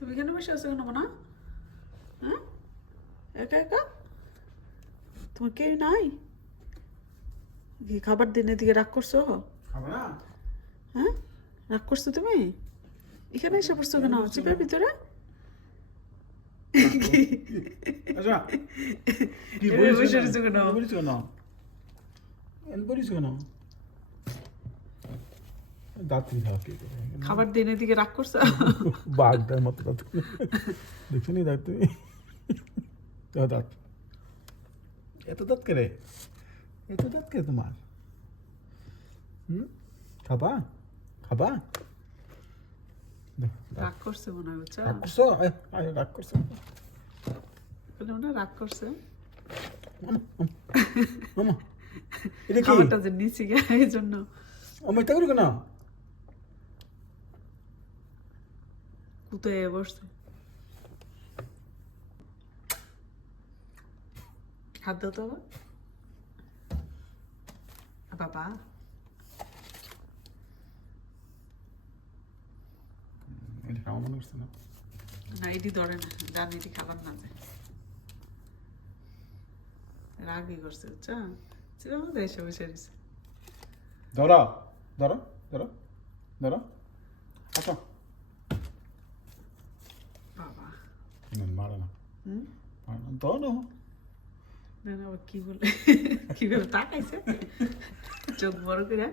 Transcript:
তুমি এখানে বসে আছো কেন না? হ্যাঁ, একা একা? তোমার কেউ নাই? কি খাবার দিনের দিকে রাগ করছো? খাবে না? হ্যাঁ, রাগ করছো তুমি? এখানে এসে পড়ছো কেন চিপের ভিতরে? আচ্ছা কি এভাবে বলিস বসে কেন? রয়েছো কেন? কি বলিস কেন? বলিস কেন? দাঁতরি খাওয়া কে করে? খাবার দিনের দিকে রাগ করছো? বাঘটার মতো দাঁত দেখছো নি দাঁত তুমি? দাঁত এত দাঁত কে রে? এত দাঁত কে তোমার? খাবা খাবা? রাগ করছে মনে হয় বুঝছো? রাগ করছো? রাগ করছো? বললাম না রাগ করছে। মামা এটা কি? খাবারটা যে নিচে গিয়ে এই জন্য আমি এটা করি কেন? কুতে বসছে। হাত দাও তো আবার। বাবা এটা খাওয়া মনে করছে না? না এটি ধরে না, জানি এটি খাবার না যায়। রাগই করছে বুঝছো? ছিল আমাদের এসে বসে রয়েছে। ধরো ধরো ধরো ধরো আসো। বাবা মারে না হুম মারে না ধরো না না আবার কি বলে কিভাবে তাকাইছে চোখ বড় করে